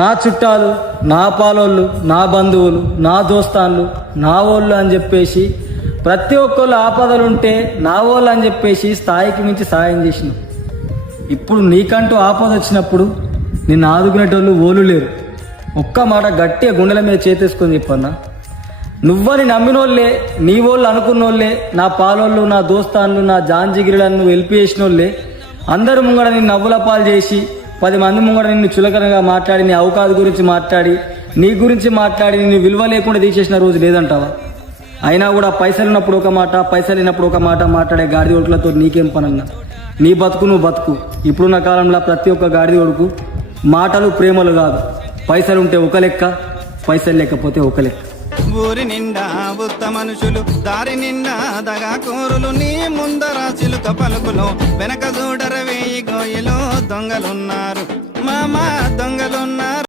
నా చుట్టాలు, నా పాలోళ్ళు, నా బంధువులు, నా దోస్తాన్లు, నా వాళ్ళు అని చెప్పేసి ప్రతి ఒక్కళ్ళు ఆపదలుంటే నా వాళ్ళు అని చెప్పేసి స్థాయికి మించి సాయం చేసిన. ఇప్పుడు నీకంటూ ఆపద వచ్చినప్పుడు నిన్ను ఆదుకునేటోళ్ళు ఓళ్ళు లేరు. ఒక్క మాట గట్టిగా గుండెల మీద చేతేసుకొని చెప్పన్నా, నువ్వని నమ్మినోళ్ళే, నీ వాళ్ళు అనుకున్నోళ్ళే, నా పాలోళ్ళు, నా దోస్తాన్లు, నా జాంజిగిరిలను నువ్వు హెల్ప్ చేసినోళ్ళే అందరు ముంగడ నిన్ను నవ్వుల పాలు చేసి 10 మంది ముంగడ నిన్ను చులకనగా మాట్లాడి, నీ అవకాశం గురించి మాట్లాడి, నీ గురించి మాట్లాడి నిన్ను విలువ లేకుండా తీసేసిన రోజు లేదంటావా? అయినా కూడా పైసలు ఉన్నప్పుడు ఒక మాట, పైసలు లేనప్పుడు ఒక మాట మాట్లాడే గాడిద ఓట్లతో నీకేం పనన్నా? నీ బతుకు నువ్వు బతుకు. ఇప్పుడున్న కాలంలో ప్రతి ఒక్క గాడిద ఓడుకు మాటలు ప్రేమలు కాదు. పైసలు ఉంటే ఒక లెక్క, పైసలు లేకపోతే ఒక లెక్క. ఊరి నిండా ఉత్త మనుషులు, దారి నిండా దగా కోరులు, నీ ముందర చిలుక పలుకులు, వెనక చూడర వేయి గోయలు దొంగలున్నారు, మామ దొంగలున్నారు.